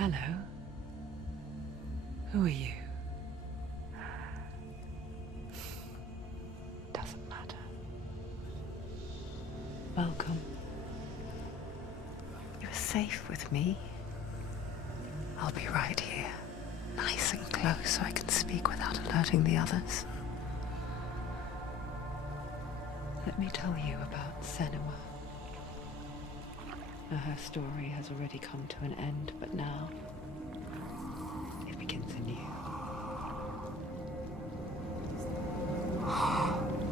Hello. Who are you? Doesn't matter. Welcome. You're safe with me. I'll be right here, nice and close so I can speak without alerting the others. Let me tell you about Senua. Her story has already come to an end, but now it begins anew.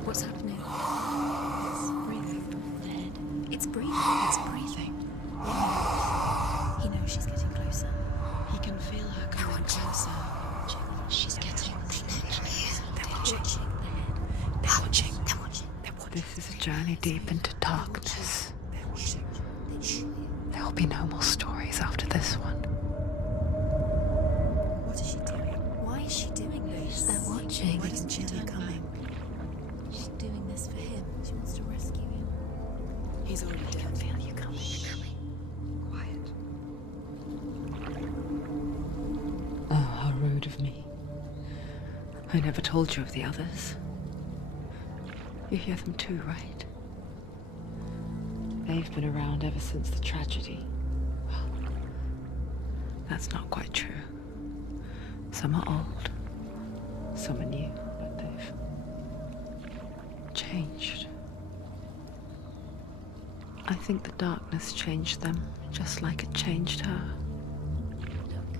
What's happening? It's breathing. The head. It's breathing. It's breathing. He knows she's getting closer. He can feel her coming closer. She's getting closer. They're watching. They're watching. They're watching. They're watching. This is a journey deep into darkness. They're watching. There will be no more stories after this one. What is she doing? Why is she doing this? They're watching. Why doesn't she turn coming? She's doing this for him. She wants to rescue him. He's already dead. I can feel you coming. Quiet. Oh, how rude of me. I never told you of the others. You hear them too, right? They've been around ever since the tragedy. Well, that's not quite true. Some are old, some are new, but they've changed. I think the darkness changed them, just like it changed her. Look.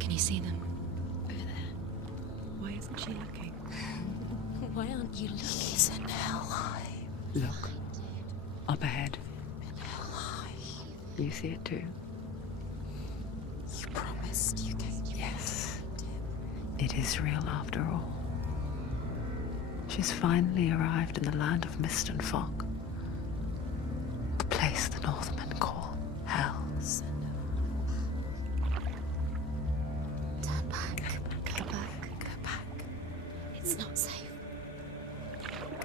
Can you see them? Over there. Why isn't she looking? Why aren't you looking? He's in Helheim. Look, up ahead. In Helheim. You see it too? You promised you came. Yes. It is real after all. She's finally arrived in the land of mist and fog. The place the Northmen call Hell. Turn back. Go back. Go back. It's not safe.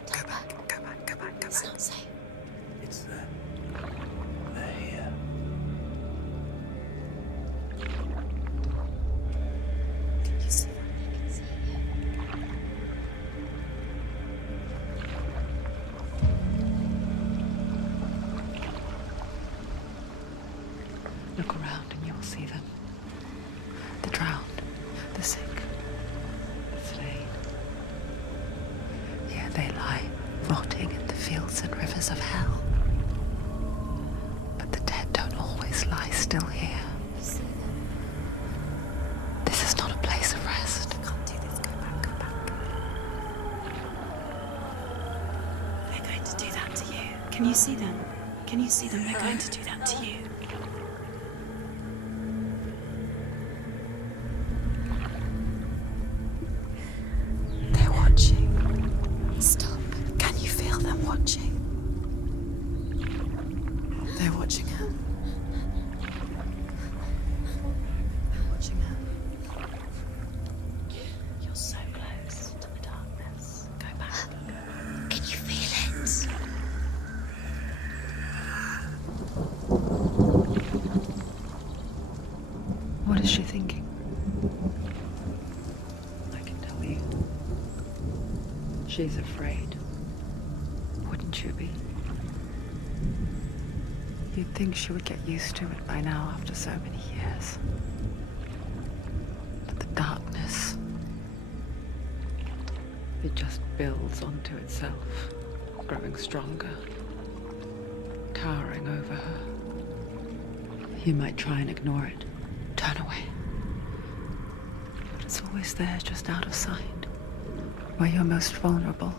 Turn back. Go back, go back, go It's back. not safe. It's them. They're here. Can you see them? They can see you. Look around and you will see them. The drowned, the sick, the slain. Here they lie, rotting in the fields and rivers of hell. But the dead don't always lie still here. You see them. This is not a place of rest. You can't do this. Go back. Go back. They're going to do that to you. Can you see them? Can you see them? They're going to do that to you. They're watching. Stop. Can you feel them watching? They're watching her. They're watching her. You're so close to the darkness. Go back. Can you feel it? What is she thinking? I can tell you. She's afraid. Wouldn't you be? You'd think she would get used to it by now after so many years. But the darkness, it just builds onto itself, growing stronger, towering over her. You might try and ignore it, turn away. But it's always there, just out of sight, where you're most vulnerable.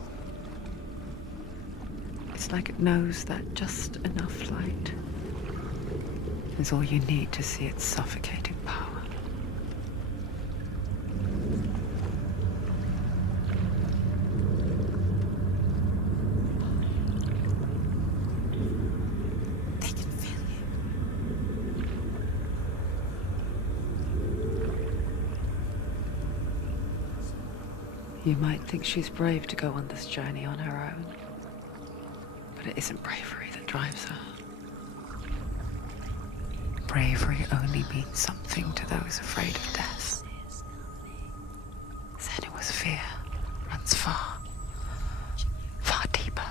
It's like it knows that just enough light is all you need to see its suffocating power. They can feel you. You might think she's brave to go on this journey on her own, but it isn't bravery that drives her. bravery only means something to those afraid of death. Senua's fear runs far, far deeper.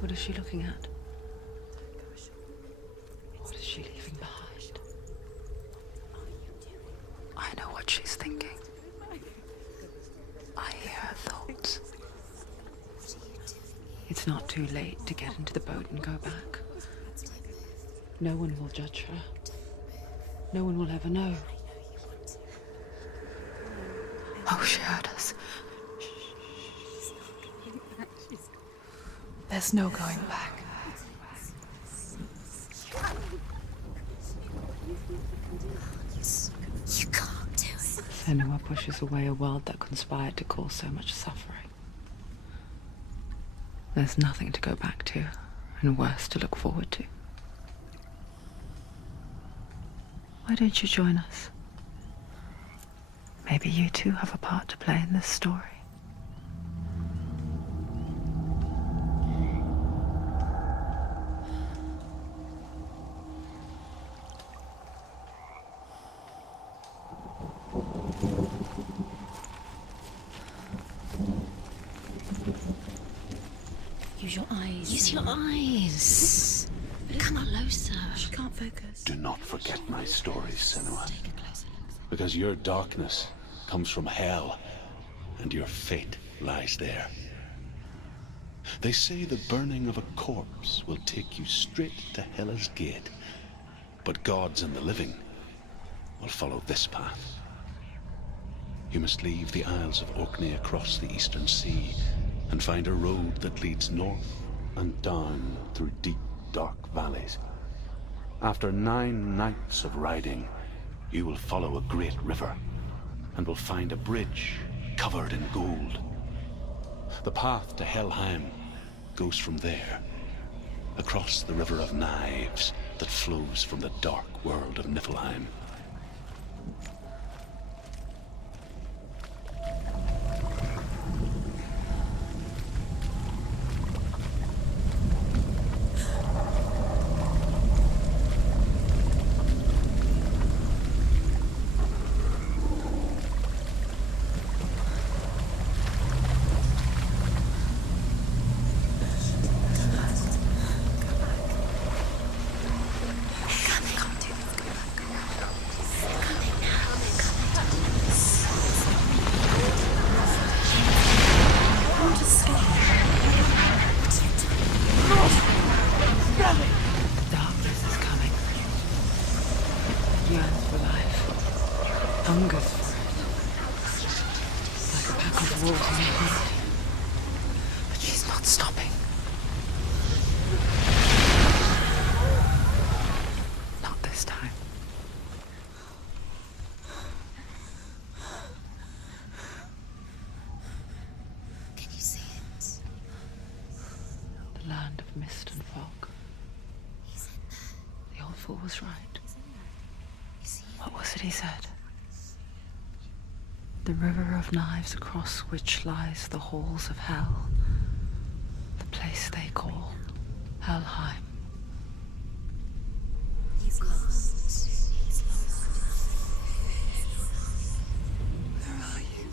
What is she looking at? What is she leaving behind? I know what she's thinking. I hear her thoughts. It's not too late to get into the boat and go back. No one will judge her. No one will ever know. Oh, she heard us. There's no going back. You can't do it. Senua pushes away a world that conspired to cause so much suffering. There's nothing to go back to, and worse to look forward to. Why don't you join us? Maybe you too have a part to play in this story. Use your eyes. Use your eyes. Come closer. She can't focus. Do not forget my stories, Senua. Take a closer look. Because your darkness comes from hell, and your fate lies there. They say the burning of a corpse will take you straight to Hela's gate, but gods and the living will follow this path. You must leave the Isles of Orkney across the eastern sea and find a road that leads north and down through deep, dark valleys. After 9 nights of riding, you will follow a great river and will find a bridge covered in gold. The path to Helheim goes from there, across the river of knives that flows from the dark world of Niflheim. Darkness is coming. Yearns for life. Hungers for it. Like a pack of wolves in the hunt. But she's not stopping. Not this time. Can you see it? The land of mist and fog. He's in there. The old fool was right. You see it? What was it he said? The river of knives across which lies the halls of hell. The place they call Helheim. He's lost. He's lost. Where are you?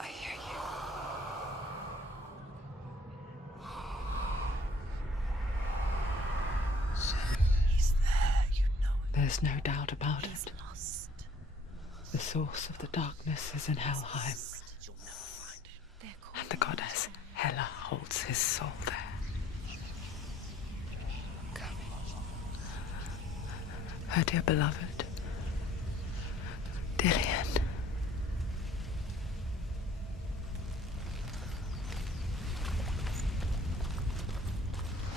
I hear you. He's there, you know it. There's no doubt about He's it. lost. The source of the darkness is in Helheim. And the goddess Hela holds his soul there. her dear beloved, Dillian.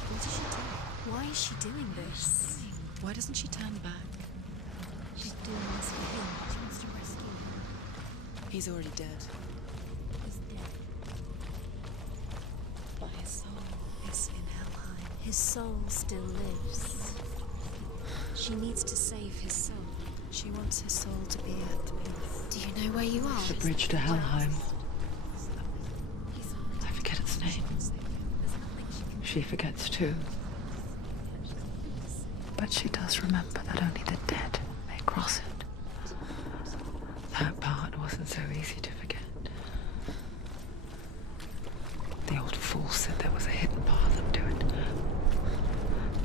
What is she doing? Why is she doing this? Why doesn't she turn back? She's doing this for him. She wants to rescue him. He's already dead. He's dead. But his soul is in Helheim. His soul still lives. She needs to save his soul. She wants his soul to be at peace. Do you know where you are? The bridge to Helheim. I forget its name. She forgets too. But she does remember that only the dead may cross it. That part wasn't so easy to forget. The old fool said there was a hidden path up to it.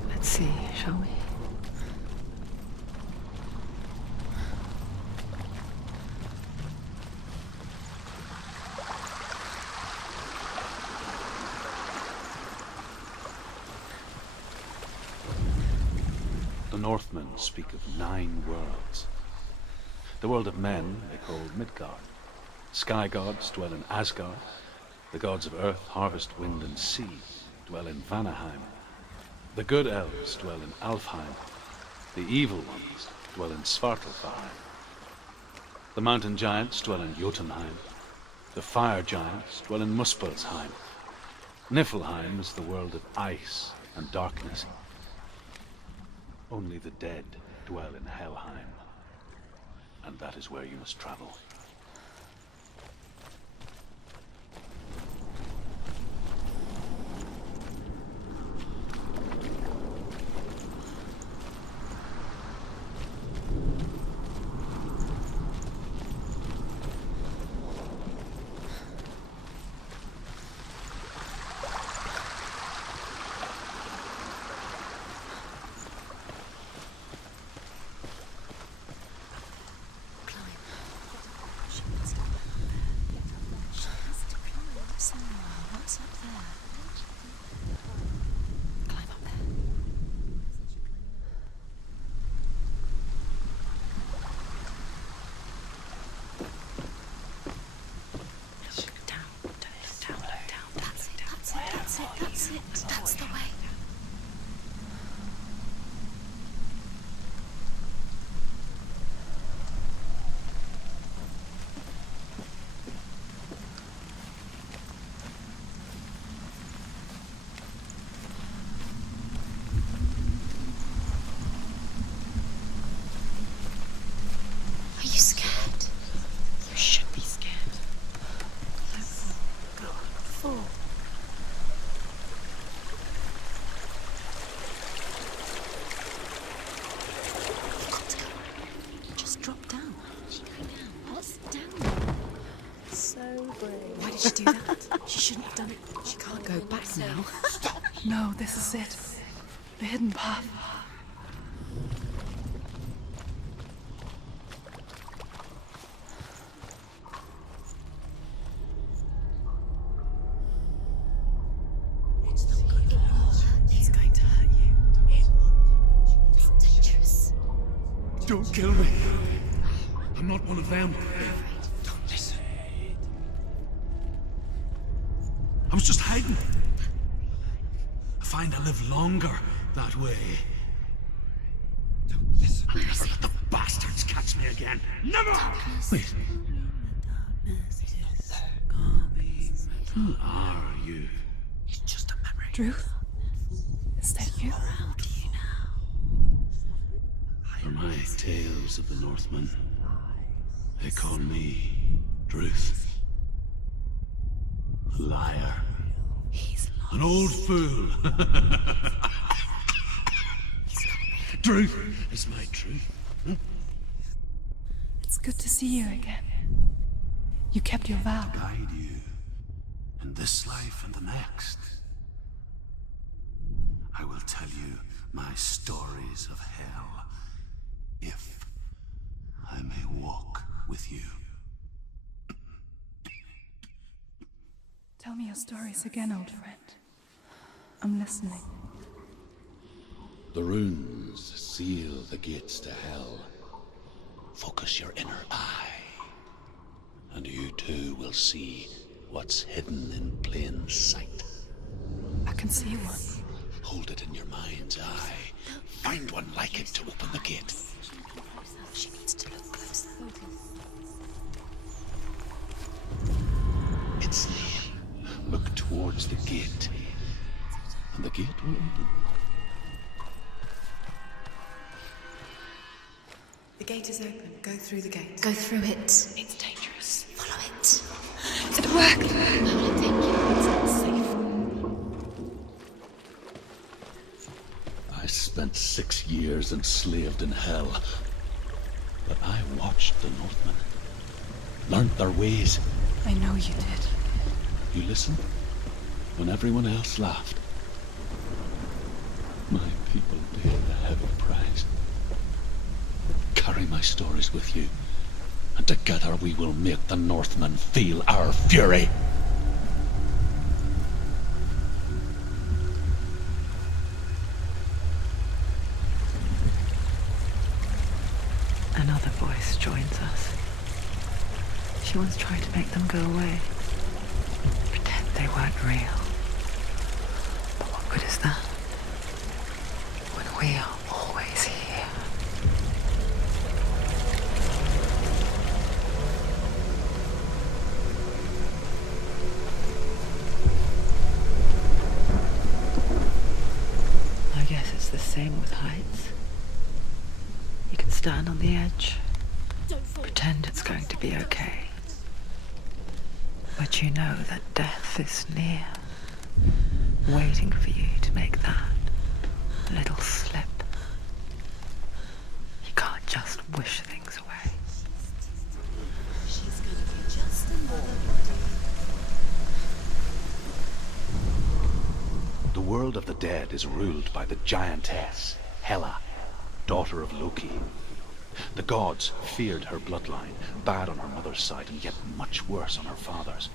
Let's see, shall we? The Northmen speak of 9 worlds. The world of men they call Midgard. Sky gods dwell in Asgard. The gods of earth, harvest, wind, and sea dwell in Vanaheim. The good elves dwell in Alfheim. The evil ones dwell in Svartalfheim. The mountain giants dwell in Jotunheim. The fire giants dwell in Muspelheim. Niflheim is the world of ice and darkness. Only the dead dwell in Helheim, and that is where you must travel. What's up there? Climb up there. Down. That's it. That's the way. Are you scared? You should be scared. Don't fall. Go on, fall. You've got to go. Just drop down. What's down? So brave. Why did she do that? She shouldn't have done it. She can't go back now. No, this is it. The hidden path. It's going to hurt you. It's dangerous. Don't kill me. I'm not one of them. Don't listen. I was just hiding. I find I live longer that way. Don't listen. I'll never let the bastards catch me again. Never! Wait. Who are you? It's just a memory. Druth? Is that you? Around you now. Are my tales of the Northmen. They call me Druth. A liar. He's lost. An old fool. Truth is my truth. It's good to see you again. You kept your vow. Guide you in this life and the next. I will tell you my stories of hell, if I may walk with you. Tell me your stories again, old friend. I'm listening. The runes seal the gates to hell, focus your inner eye, and you too will see what's hidden in plain sight. I can see one. Hold it in your mind's eye. Find one like it to open the gate. She needs to look closer. Its name. Look towards the gate, and the gate will open. The gate is open. Go through the gate. Go through it. It's dangerous. Follow it. It worked. How will it take you? It's not safe. I spent 6 years enslaved in hell, but I watched the Northmen, learnt their ways. I know you did. You listened when everyone else laughed. My people paid a heavy price. Carry my stories with you, and together we will make the Northmen feel our fury. Another voice joins us. She once tried to make them go away. Pretend they weren't real. But what good is that? When we are always here. I guess it's the same with heights. You can stand on the edge, pretend it's going to be okay. But you know that death is near, waiting for you to make that little slip. You can't just wish things away. She's gonna be just another The world of the dead is ruled by the giantess, Hela, daughter of Loki. The gods feared her bloodline, bad on her mother's side and yet much worse on her father's.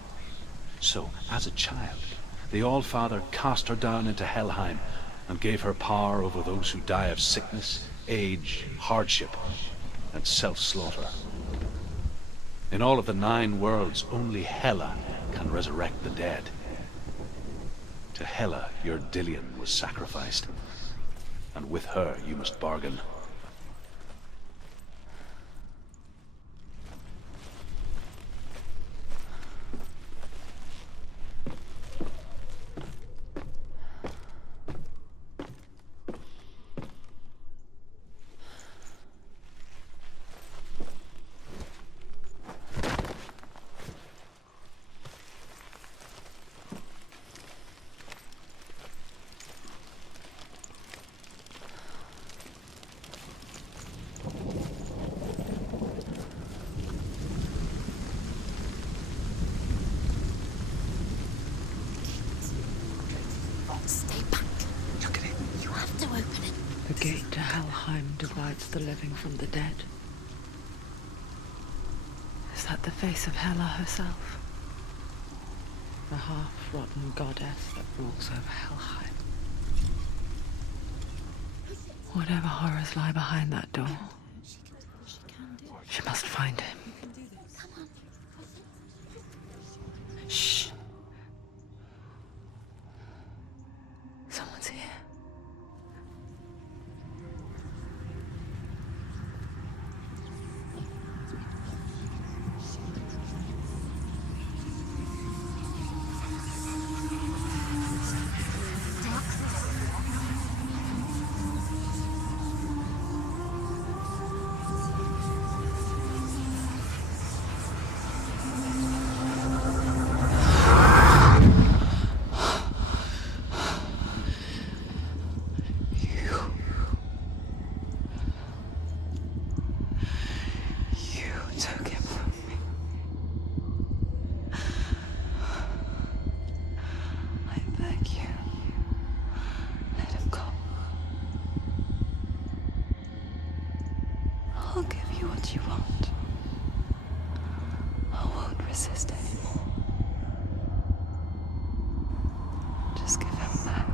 So, as a child, the All-Father cast her down into Helheim and gave her power over those who die of sickness, age, hardship, and self-slaughter. In all of the 9 worlds, only Hela can resurrect the dead. To Hela, your Dillion was sacrificed, and with her you must bargain. Stay back. Look at it. You have to open it. The gate to Helheim divides the living from the dead. Is that the face of Hela herself? The half-rotten goddess that rules over Helheim. Whatever horrors lie behind that door, she must find him. Shh. Someone's here. I'll give you what you want. I won't resist anymore. Just give him back.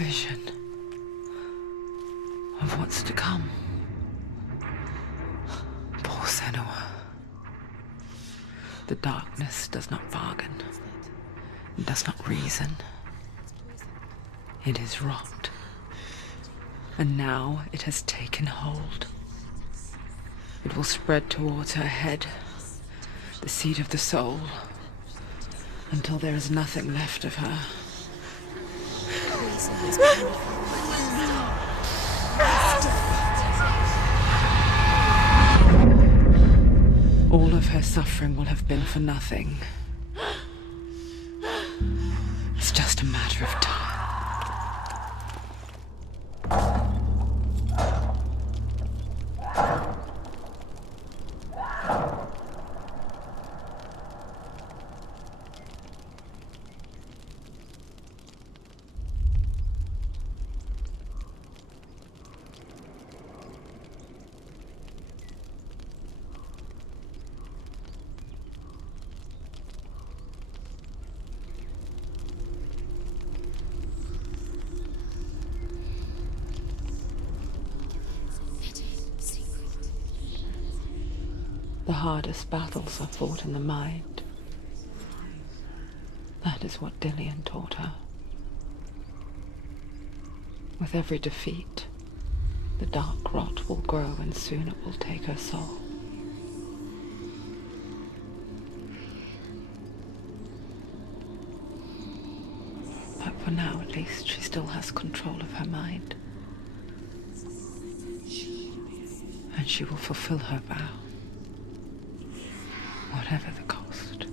vision of what's to come. Poor Senua. The darkness does not bargain, it does not reason. It is rot. And now it has taken hold. It will spread towards her head, the seat of the soul, until there is nothing left of her. All of her suffering will have been for nothing. It's just a matter of time. The hardest battles are fought in the mind. That is what Dillian taught her. With every defeat, the dark rot will grow and soon it will take her soul. But for now, at least, she still has control of her mind. And she will fulfill her vow. Whatever the cost.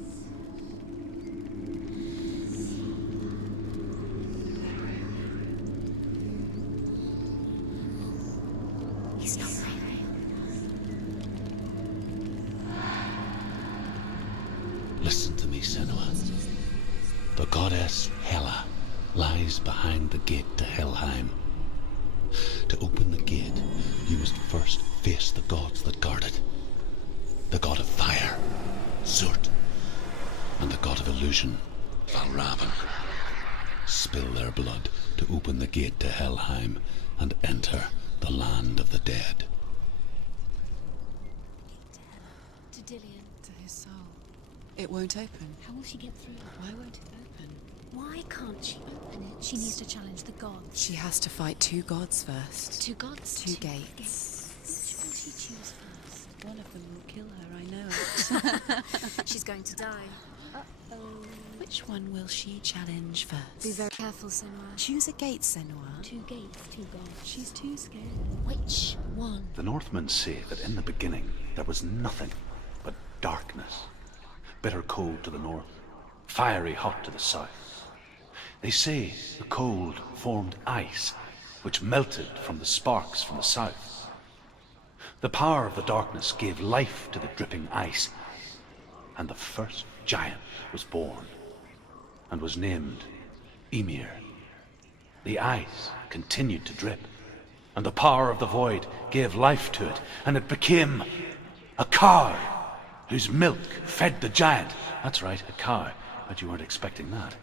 He's not real. Listen to me, Senua. The goddess Hela lies behind the gate to Helheim. To open the gate, you must first face the gods that guard it. The god of fire, Zurt, and the god of illusion, Valravan. Spill their blood to open the gate to Helheim and enter the land of the dead. To Dillian. To his soul. It won't open. How will she get through? Why won't it open? Why can't she open it? She needs to challenge the gods. She has to fight two gods first. Two gods? Two gates. Which will she choose first? One of them will kill her, I know it. She's going to die. Uh-oh. Which one will she challenge first? Be very careful, Senua. Choose a gate, Senua. Two gates, two gods. She's too scared. Which one? The Northmen say that in the beginning there was nothing but darkness. Bitter cold to the north, fiery hot to the south. They say the cold formed ice, which melted from the sparks from the south. The power of the darkness gave life to the dripping ice, and the first giant was born, and was named Ymir. The ice continued to drip, and the power of the void gave life to it, and it became a cow, whose milk fed the giant. That's right, a cow, but you weren't expecting that.